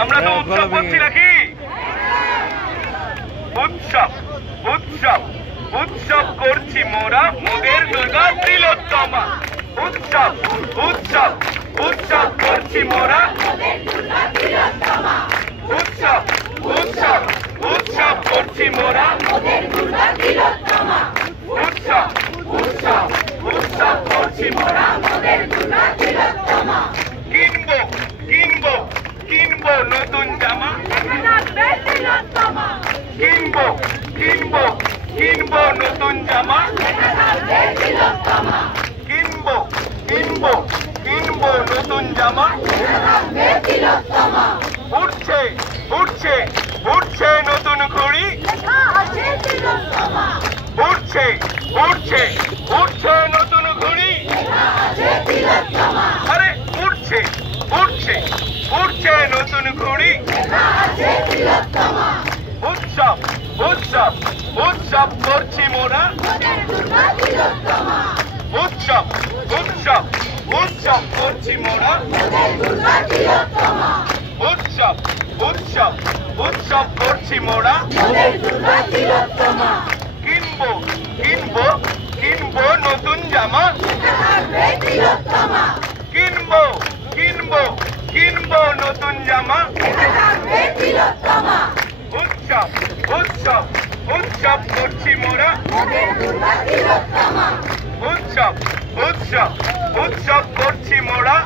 আমরা তো উৎসব করছি নাকি? উৎসব উৎসব উৎসব করছি মোরা মোদের দুর্গা তিলোত্তমা। উৎসব উৎসব উৎসব করছি মোরা উৎসব উৎসব উৎসব করছি মোরা উৎসব উৎসব উৎসব করছি মোরা কিনবো কিনবো কিনবো নতুন জামা কিনবো কিনবো কিনবো নতুন জামা কিনবো কিনবো কিনবো নতুন জামা উঠছে উঠছে উঠছে নতুন ঘড়ি উঠছে উঠছে উঠছে নতুন ঘড়ি আরে উঠছে উঠছে উঠছে নতুন ঘড়ি উৎসব উৎসব উৎসব করছি মোরা উৎসব উৎসব উৎসব করছি মোরা উৎসব উৎসব উৎসব করছি মোরা কিনবো কিনবো কিনবো নতুন জামা কিনবো কিনবো কিনবো নতুন জামা উৎসব উৎসব উৎসব করছি মোরা উৎসব উৎসব উৎসব করছি মোরা